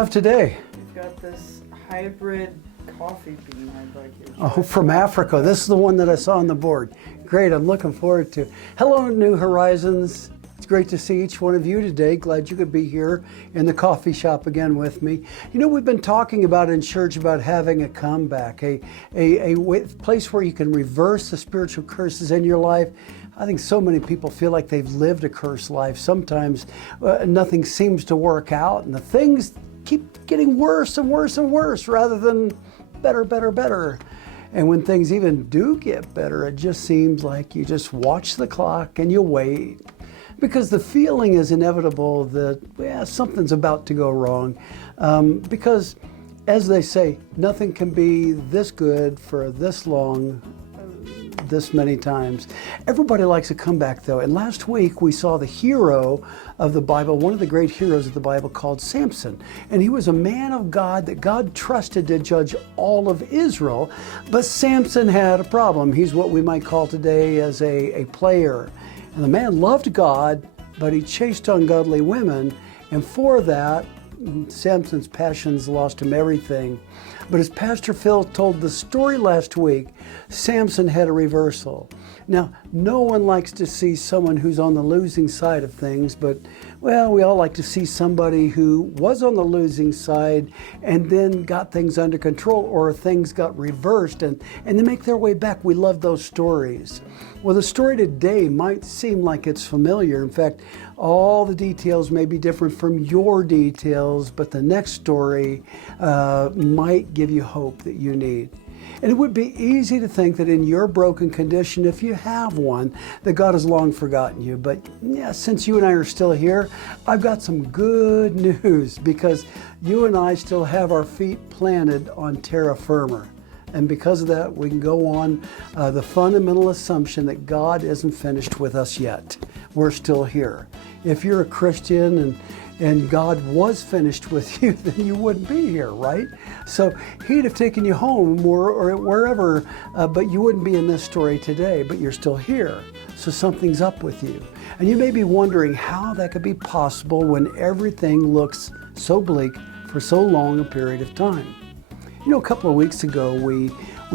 have today? We've got this hybrid coffee bean I'd like you to try. Oh, from Africa. This is the one that I saw on the board. Great, I'm looking forward to it. Hello, New Horizons. It's great to see each one of you today. Glad you could be here in the coffee shop again with me. You know, we've been talking about in church about having a comeback, a place where you can reverse the spiritual curses in your life. I think so many people feel like they've lived a cursed life. Sometimes nothing seems to work out and the things keep getting worse and worse and worse rather than better, better, better. And when things even do get better, it just seems like you just watch the clock and you wait. Because the feeling is inevitable that something's about to go wrong. Because as they say, nothing can be this good for this long, this many times. Everybody likes a comeback though. And last week we saw the hero of the Bible, one of the great heroes of the Bible called Samson. And he was a man of God that God trusted to judge all of Israel. But Samson had a problem. He's what we might call today as a player. And the man loved God, but he chased ungodly women. And for that, Samson's passions lost him everything. But as Pastor Phil told the story last week, Samson had a reversal. Now, no one likes to see someone who's on the losing side of things, but, well, we all like to see somebody who was on the losing side and then got things under control or things got reversed and they make their way back. We love those stories. Well, the story today might seem like it's familiar. In fact, all the details may be different from your details, but the next story might give you hope that you need. And it would be easy to think that in your broken condition, if you have one, that God has long forgotten you. But yeah, since you and I are still here, I've got some good news because you and I still have our feet planted on terra firma. And because of that, we can go on the fundamental assumption that God isn't finished with us yet. We're still here. If you're a Christian and God was finished with you, then you wouldn't be here, right? So he'd have taken you home or wherever, but you wouldn't be in this story today, but you're still here. So something's up with you. And you may be wondering how that could be possible when everything looks so bleak for so long a period of time. You know, a couple of weeks ago, we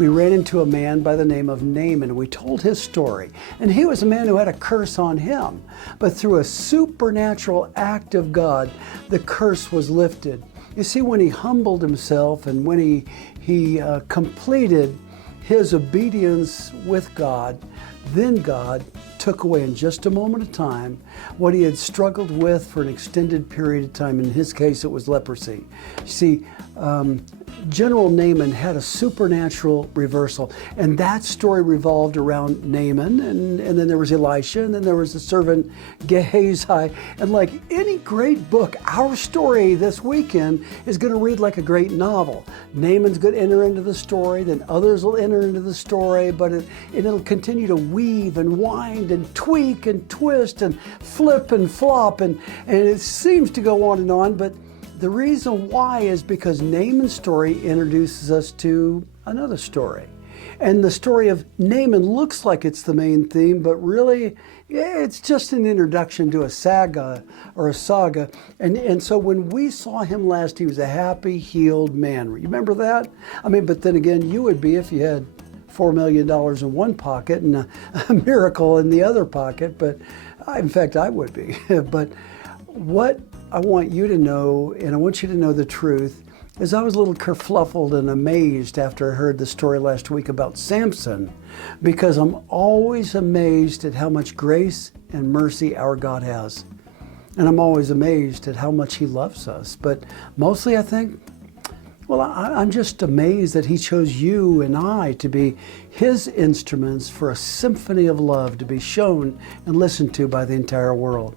ran into a man by the name of Naaman. We told his story. And he was a man who had a curse on him. But through a supernatural act of God, the curse was lifted. You see, when he humbled himself and when he completed his obedience with God, then God took away in just a moment of time what he had struggled with for an extended period of time. In his case, it was leprosy. You see, General Naaman had a supernatural reversal, and that story revolved around Naaman, and then there was Elisha, and then there was the servant Gehazi. And like any great book, our story this weekend is going to read like a great novel. Naaman's going to enter into the story, then others will enter into the story, but it'll continue to weave and wind and tweak and twist and flip and flop, and it seems to go on, but the reason why is because Naaman's story introduces us to another story. And the story of Naaman looks like it's the main theme, but really, it's just an introduction to a saga. And so when we saw him last, he was a happy, healed man. You remember that? I mean, but then again, you would be if you had $4 million in one pocket and a miracle in the other pocket. But in fact, I would be. But what I want you to know, and I want you to know the truth, is I was a little kerfluffled and amazed after I heard the story last week about Samson, because I'm always amazed at how much grace and mercy our God has. And I'm always amazed at how much he loves us. But mostly I think, well, I'm just amazed that he chose you and I to be his instruments for a symphony of love to be shown and listened to by the entire world.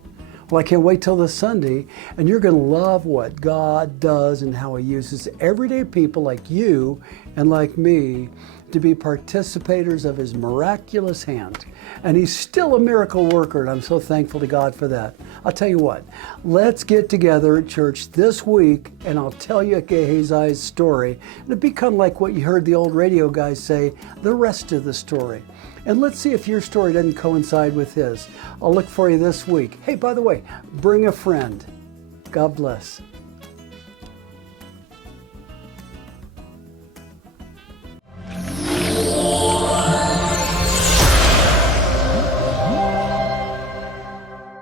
Well, I can't wait till this Sunday, and you're going to love what God does and how he uses everyday people like you and like me to be participators of his miraculous hand. And he's still a miracle worker, and I'm so thankful to God for that. I'll tell you what, let's get together at church this week, and I'll tell you Gehazi's story. It'll become like what you heard the old radio guys say, the rest of the story. And let's see if your story doesn't coincide with his. I'll look for you this week. Hey, by the way, bring a friend. God bless.